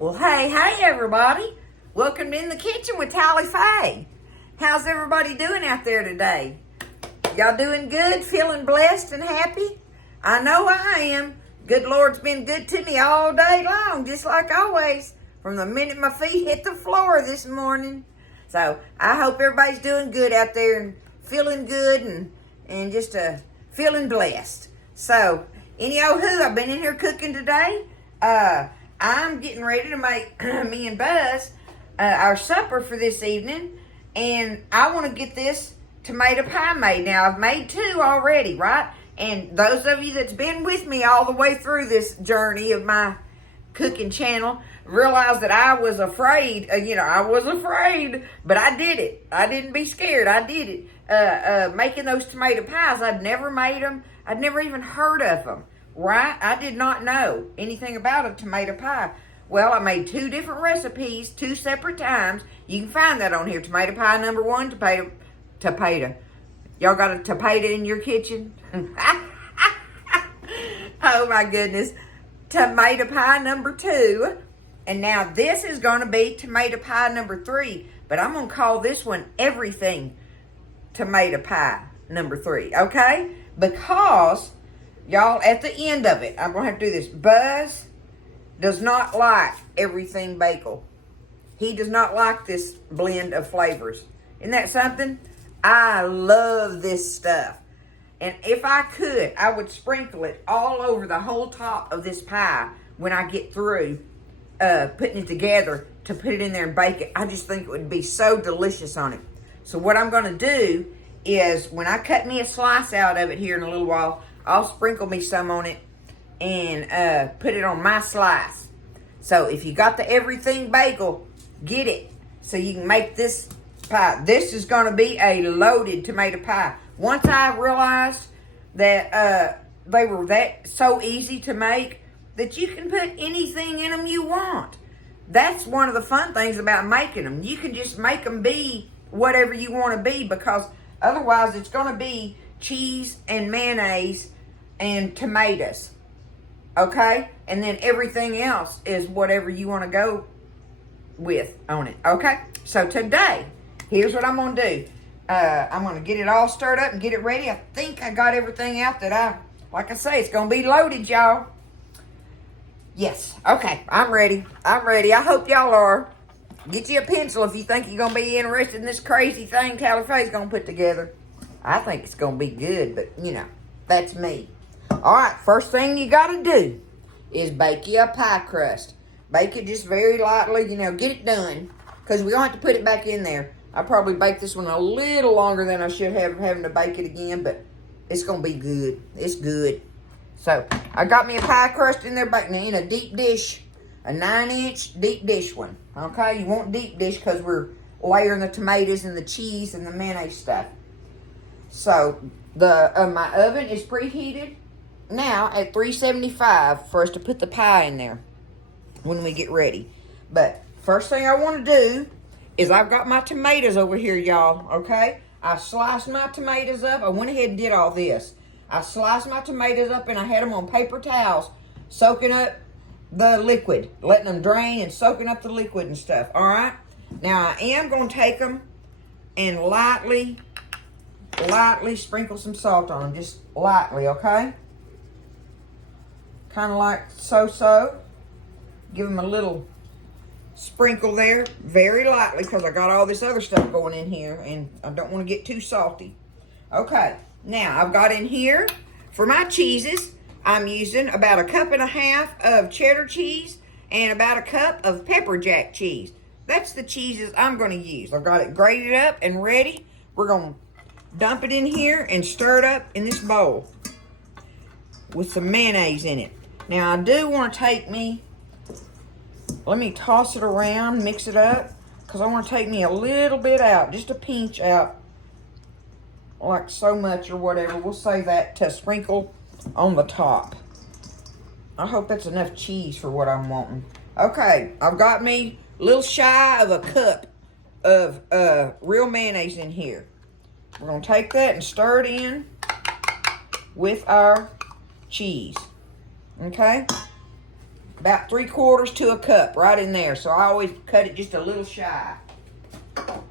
Well, hey, everybody. Welcome in the kitchen with Tally Faye. How's everybody doing out there today? Y'all doing good? Feeling blessed and happy? I know I am. Good Lord's been good to me all day long, just like always, from the minute my feet hit the floor this morning. So I hope everybody's doing good out there and feeling good and just feeling blessed. So, I've been in here cooking today. I'm getting ready to make me and Buzz our supper for this evening, and I want to get this tomato pie made. Now, I've made two already, right? And those of you that's been with me all the way through this journey of my cooking channel realize that I was afraid. I was afraid, but I did it. I didn't be scared. I did it. Making those tomato pies, I'd never made them. I'd never even heard of them. Right? I did not know anything about a tomato pie. Well, I made two different recipes, two separate times. You can find that on here. Tomato pie number one, tomato. Y'all got a tomato in your kitchen? Oh my goodness. Tomato pie number two. And now this is going to be tomato pie number three. But I'm going to call this one Everything Tomato Pie number three. Okay? Because y'all, at the end of it, I'm going to have to do this. Buzz does not like Everything Bagel. He does not like this blend of flavors. Isn't that something? I love this stuff. And if I could, I would sprinkle it all over the whole top of this pie when I get through putting it together to put it in there and bake it. I just think it would be so delicious on it. So what I'm going to do is when I cut me a slice out of it here in a little while, I'll sprinkle me some on it and put it on my slice. So if you got the Everything Bagel, get it so you can make this pie. This is going to be a loaded tomato pie. Once I realized that they were that so easy to make that you can put anything in them you want. That's one of the fun things about making them. You can just make them be whatever you want to be, because otherwise it's going to be cheese and mayonnaise and tomatoes, okay? And then everything else is whatever you want to go with on it, okay? So today, here's what I'm going to do. I'm going to get it all stirred up and get it ready. I think I got everything out that like I say, it's going to be loaded, y'all. Yes, okay, I'm ready. I hope y'all are. Get you a pencil if you think you're going to be interested in this crazy thing Tally Faye's going to put together. I think it's going to be good, but, that's me. All right, first thing you got to do is bake you a pie crust. Bake it just very lightly, get it done, because we're going to have to put it back in there. I probably baked this one a little longer than I should have, having to bake it again, but it's going to be good. It's good. So, I got me a pie crust in there baking in a deep dish, a 9-inch deep dish one. Okay, you want deep dish because we're layering the tomatoes and the cheese and the mayonnaise stuff. So, my oven is preheated now at 375 for us to put the pie in there when we get ready. But first thing I want to do is I've got my tomatoes over here, y'all, okay? I sliced my tomatoes up. I went ahead and did all this. I sliced my tomatoes up and I had them on paper towels soaking up the liquid, letting them drain and soaking up the liquid and stuff, all right? Now, I am going to take them and lightly sprinkle some salt on them, just lightly, okay? Kind of like so. Give them a little sprinkle there, very lightly, because I got all this other stuff going in here, and I don't want to get too salty. Okay, now I've got in here, for my cheeses, I'm using about 1.5 cups of cheddar cheese and about 1 cup of pepper jack cheese. That's the cheeses I'm going to use. I've got it grated up and ready. We're going to dump it in here and stir it up in this bowl with some mayonnaise in it. Now, I do want to take me, let me toss it around, mix it up, because I want to take me a little bit out, just a pinch out, like so much or whatever. We'll save that to sprinkle on the top. I hope that's enough cheese for what I'm wanting. Okay, I've got me a little shy of 1 cup of real mayonnaise in here. We're going to take that and stir it in with our cheese. Okay? about 3/4 to a cup right in there. So I always cut it just a little shy. All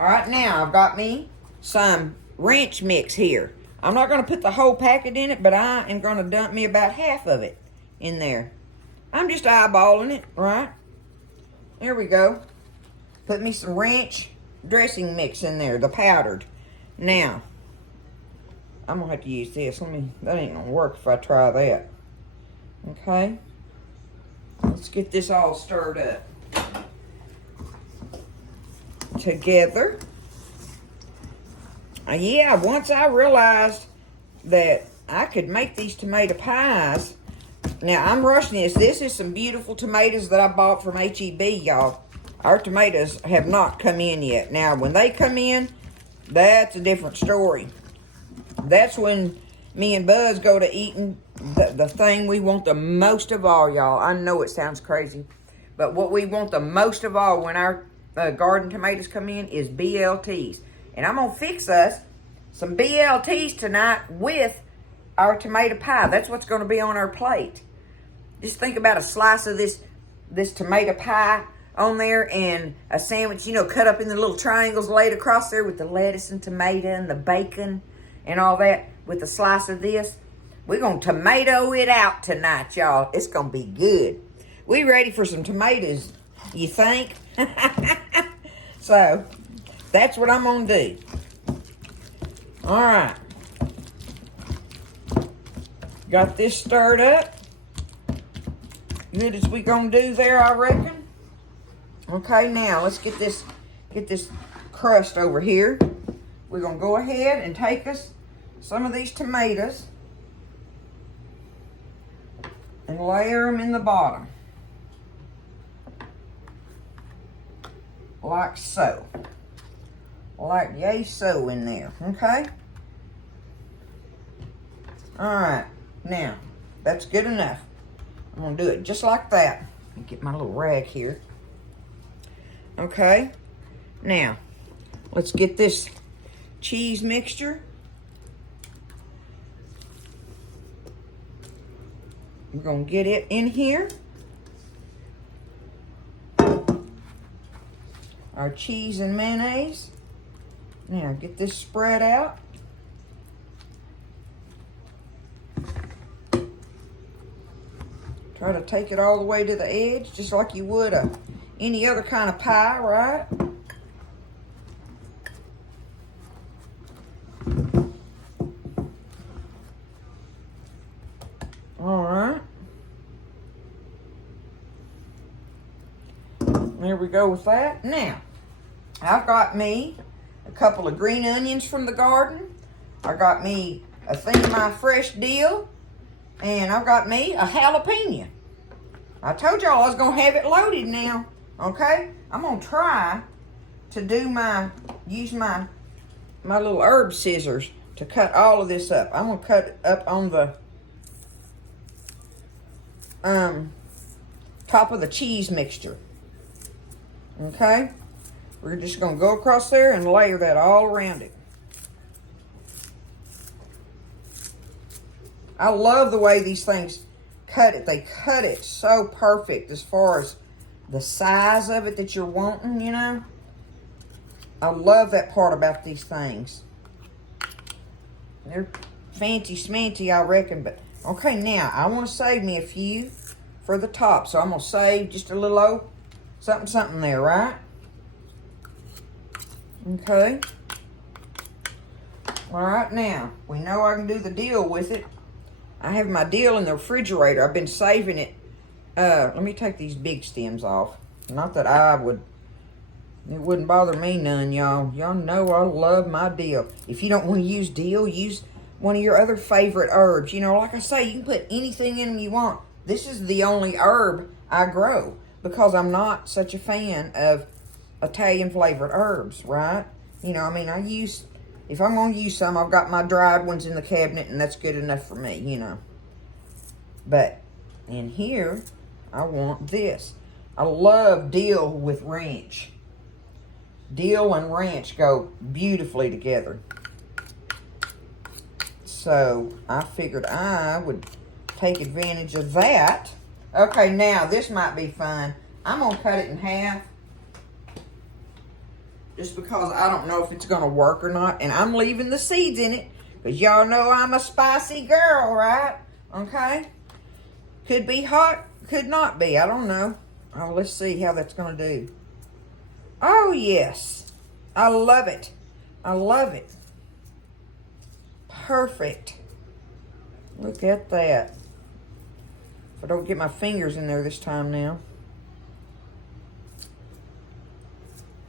right, now I've got me some ranch mix here. I'm not going to put the whole packet in it, but I am going to dump me about half of it in there. I'm just eyeballing it, right? There we go. Put me some ranch dressing mix in there, the powdered. Now, I'm going to have to use this. That ain't going to work if I try that. Okay. Let's get this all stirred up together. Yeah, once I realized that I could make these tomato pies. Now, I'm rushing this. This is some beautiful tomatoes that I bought from H-E-B, y'all. Our tomatoes have not come in yet. Now, when they come in, that's a different story. That's when me and Buzz go to eating the thing we want the most of all, y'all. I know it sounds crazy, but what we want the most of all when our garden tomatoes come in is BLTs. And I'm going to fix us some BLTs tonight with our tomato pie. That's what's going to be on our plate. Just think about a slice of this tomato pie on there and a sandwich, you know, cut up in the little triangles laid across there with the lettuce and tomato and the bacon and all that with a slice of this. We're going to tomato it out tonight, y'all. It's going to be good. We ready for some tomatoes, you think? So, that's what I'm going to do. All right. Got this stirred up. Good as we going to do there, I reckon. Okay, now let's get this crust over here. We're going to go ahead and take us some of these tomatoes and layer them in the bottom. Like so. Like yay so in there, okay? Alright, now, that's good enough. I'm going to do it just like that. Let me get my little rag here. Okay, now, let's get this cheese mixture. We're going to get it in here. Our cheese and mayonnaise. Now, get this spread out. Try to take it all the way to the edge, just like you would any other kind of pie, right? All right. There we go with that. Now, I've got me a couple of green onions from the garden. I got me a thing of my fresh dill. And I've got me a jalapeno. I told y'all I was going to have it loaded now. Okay? I'm going to try to use my little herb scissors to cut all of this up. I'm going to cut it up on the top of the cheese mixture. Okay? We're just going to go across there and layer that all around it. I love the way these things cut it. They cut it so perfect as far as the size of it that you're wanting, you know. I love that part about these things. They're fancy smancy, I reckon. But okay, now I want to save me a few for the top. So I'm going to save just a little old something there, right? Okay. All right, now we know I can do the dill with it. I have my dill in the refrigerator. I've been saving it. Let me take these big stems off. Not that it wouldn't bother me none, y'all. Y'all know I love my dill. If you don't want to use dill, use one of your other favorite herbs. You know, like I say, you can put anything in them you want. This is the only herb I grow because I'm not such a fan of Italian flavored herbs, right? You know, I mean, if I'm going to use some, I've got my dried ones in the cabinet, and that's good enough for me, you know. But in here, I want this. I love dill with ranch. Dill and ranch go beautifully together. So I figured I would take advantage of that Okay, now this might be fun. I'm going to cut it in half. Just because I don't know if it's going to work or not. And I'm leaving the seeds in it. Because y'all know I'm a spicy girl, right? Okay? Could be hot, could not be. I don't know. Oh, let's see how that's going to do. Oh, yes. I love it. I love it. Perfect. Look at that. If I don't get my fingers in there this time now.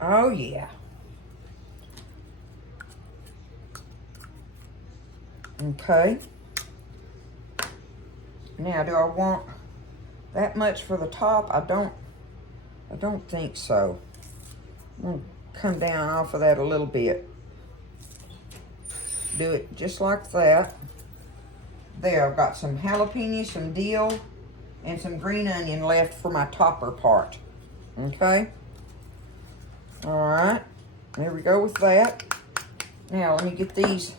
Oh, yeah. Okay. Now, do I want that much for the top? I don't think so. I'm going to come down off of that a little bit. Do it just like that. There, I've got some jalapenos, some dill, and some green onion left for my topper part. Okay? Alright. There we go with that. Now, let me get these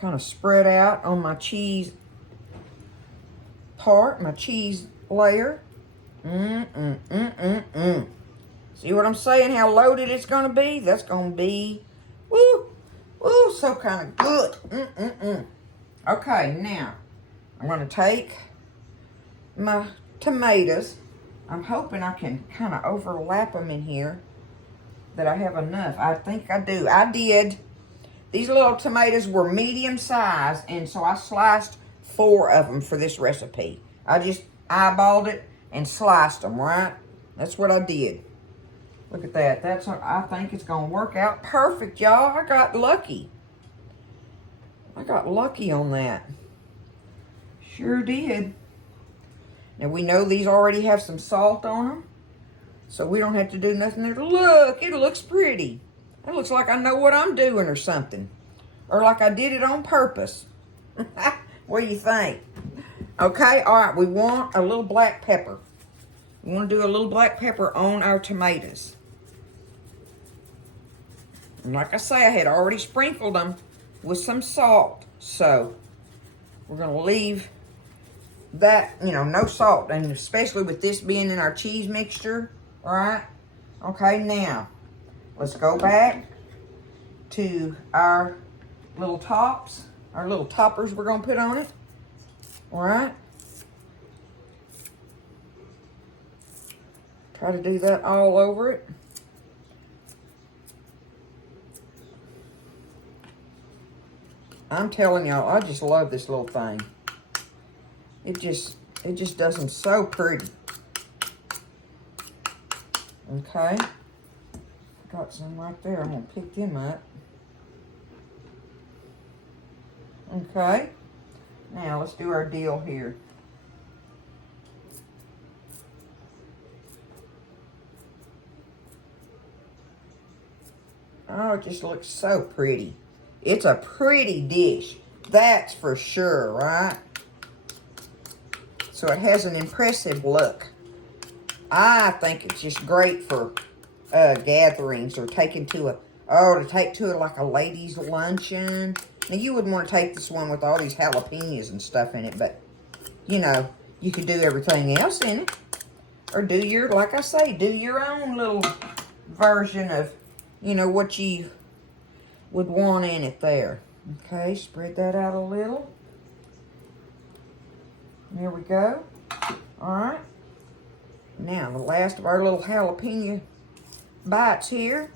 kind of spread out on my cheese part, my cheese layer. See what I'm saying? How loaded it's going to be? That's going to be, woo, so kind of good. Okay, now, I'm going to take my tomatoes. I'm hoping I can kind of overlap them in here, that I have enough. I think I do. I did. These little tomatoes were medium size, and so I sliced 4 of them for this recipe. I just eyeballed it and sliced them, right? That's what I did. Look at that. That's what I think it's going to work out perfect, y'all. I got lucky. I got lucky on that. Sure did. Now, we know these already have some salt on them, so we don't have to do nothing there. Look, it looks pretty. It looks like I know what I'm doing or something. Or like I did it on purpose. What do you think? Okay, all right, we want a little black pepper. We want to do a little black pepper on our tomatoes. And like I say, I had already sprinkled them with some salt. So, we're going to leave that, no salt. And especially with this being in our cheese mixture, all right? Okay, now, let's go back to our little tops, our little toppers we're going to put on it. All right. Try to do that all over it. I'm telling y'all, I just love this little thing. It just does them so pretty. Okay. Got some right there. I'm going to pick them up. Okay. Now, let's do our dill here. Oh, it just looks so pretty. It's a pretty dish. That's for sure, right? So it has an impressive look. I think it's just great for gatherings or taking to take to it like a ladies' luncheon. Now, you wouldn't want to take this one with all these jalapenos and stuff in it, but, you could do everything else in it. Or do your, like I say, do your own little version of, what you would want in it there. Okay, spread that out a little. There we go. All right. Now, the last of our little jalapeno bites here.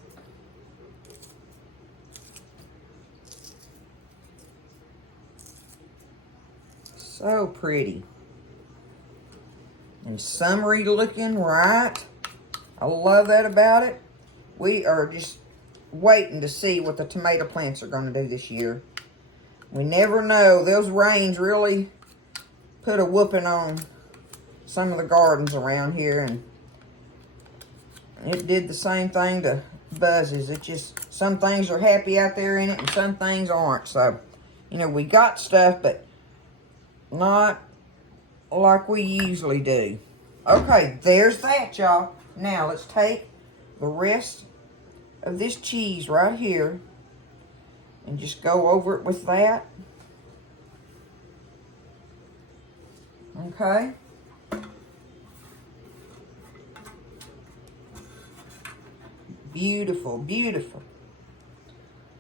So pretty. And summery looking, right? I love that about it. We are just waiting to see what the tomato plants are going to do this year. We never know. Those rains really put a whooping on some of the gardens around here, and it did the same thing to Buzz's. It just, some things are happy out there in it and some things aren't. So, we got stuff, but not like we usually do. Okay, there's that, y'all. Now, let's take the rest of this cheese right here and just go over it with that. Okay. Beautiful, beautiful.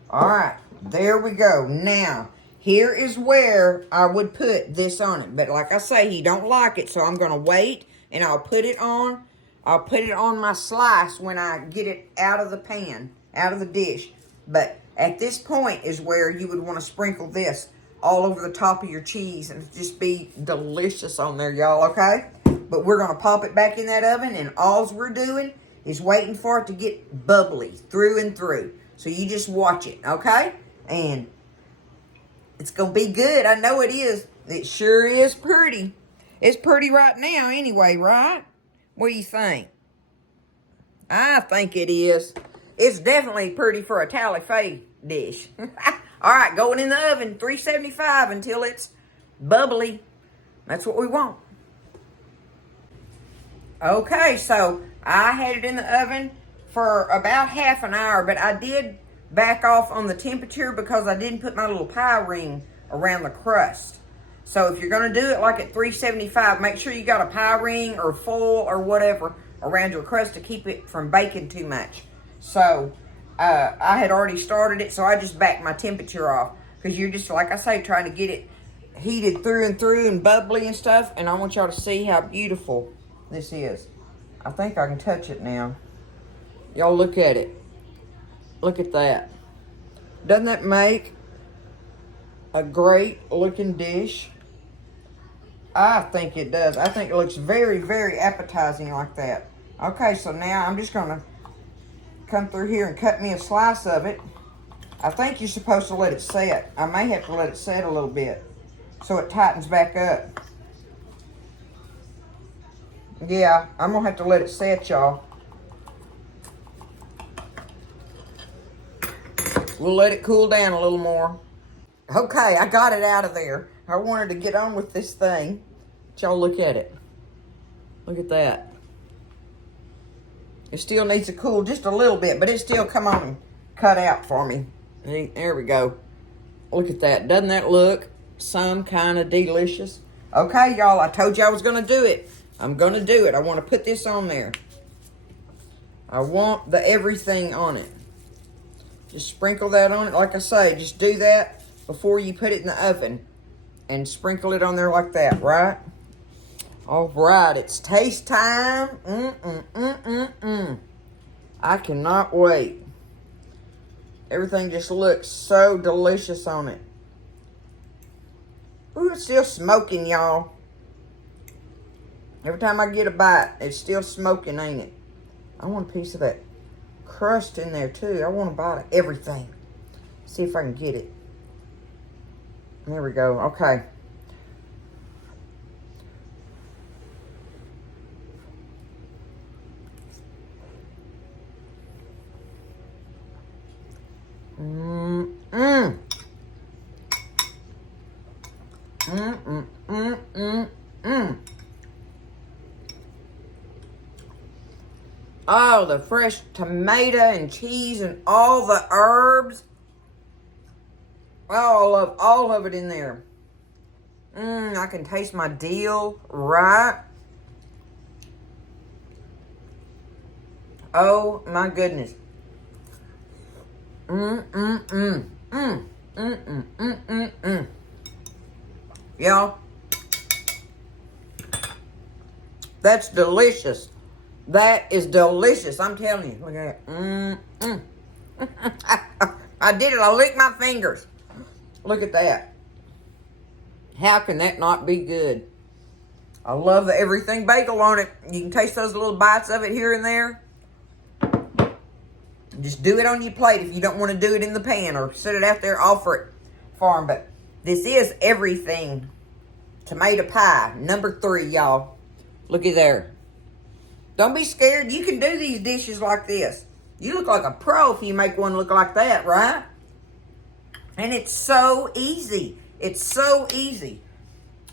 All right, there we go. Now, here is where I would put this on it. But like I say, he don't like it, so I'm going to wait, and I'll put it on my slice when I get it out of the pan, out of the dish. But at this point is where you would want to sprinkle this all over the top of your cheese, and just be delicious on there, y'all, okay? But we're going to pop it back in that oven, and all we're doing is waiting for it to get bubbly through and through. So you just watch it, okay? And it's going to be good. I know it is. It sure is pretty. It's pretty right now anyway, right? What do you think? I think it is. It's definitely pretty for a tally-fay dish. All right, going in the oven, 375 until it's bubbly. That's what we want. Okay, so I had it in the oven for about half an hour, but I did back off on the temperature because I didn't put my little pie ring around the crust. So if you're going to do it like at 375, make sure you got a pie ring or foil or whatever around your crust to keep it from baking too much. So I had already started it, so I just backed my temperature off because you're just, like I say, trying to get it heated through and through and bubbly and stuff. And I want y'all to see how beautiful this is. I think I can touch it now. Y'all look at it. Look at that. Doesn't that make a great looking dish? I think it does. I think it looks very, very appetizing like that. Okay, so now I'm just going to come through here and cut me a slice of it. I think you're supposed to let it set. I may have to let it set a little bit so it tightens back up. Yeah, I'm going to have to let it set, y'all. We'll let it cool down a little more. Okay, I got it out of there. I wanted to get on with this thing. Y'all look at it. Look at that. It still needs to cool just a little bit, but it still come on and cut out for me. There we go. Look at that. Doesn't that look some kind of delicious? Okay, y'all, I told you I was going to do it. I'm going to do it. I want to put this on there. I want the everything on it. Just sprinkle that on it. Like I say, just do that before you put it in the oven. And sprinkle it on there like that, right? All right, it's taste time. I cannot wait. Everything just looks so delicious on it. Ooh, it's still smoking, y'all. Every time I get a bite, it's still smoking, ain't it? I want a piece of that crust in there too. I want a bite of everything. See if I can get it. There we go. Okay. Oh, the fresh tomato and cheese and all the herbs. Oh, I love all of it in there. I can taste my dill, right? Oh, my goodness. Y'all, that's delicious. That is delicious. I'm telling you. Look at that. I did it. I licked my fingers. Look at that. How can that not be good? I love the everything bagel on it. You can taste those little bites of it here and there. Just do it on your plate if you don't want to do it in the pan, or set it out there, offer it for them. But this is everything tomato pie, number 3, y'all. Looky there. Don't be scared. You can do these dishes like this. You look like a pro if you make one look like that, right? And it's so easy. It's so easy.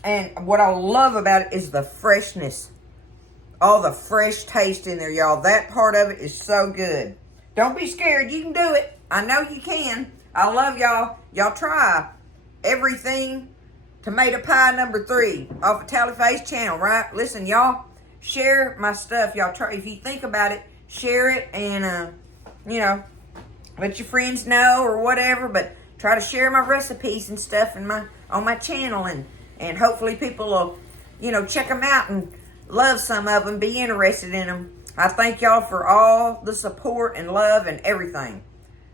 And what I love about it is the freshness. All the fresh taste in there, y'all. That part of it is so good. Don't be scared. You can do it. I know you can. I love y'all. Y'all try everything tomato pie number 3 off of Tally Faye's channel, right? Listen, y'all, share my stuff. Y'all try, if you think about it, share it and, you know, let your friends know or whatever, but try to share my recipes and stuff on my channel, and hopefully people will, you know, check them out and love some of them, be interested in them. I thank y'all for all the support and love and everything.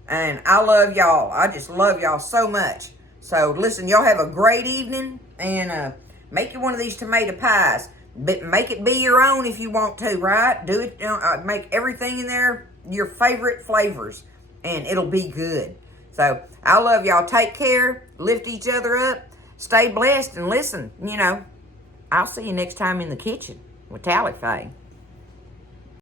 And I love y'all. I just love y'all so much. So listen, y'all have a great evening, and make you one of these tomato pies. But make it be your own if you want to, right? Do it. Make everything in there your favorite flavors, and it'll be good. So I love y'all. Take care. Lift each other up. Stay blessed, and listen, you know, I'll see you next time in the kitchen with Tally Faye.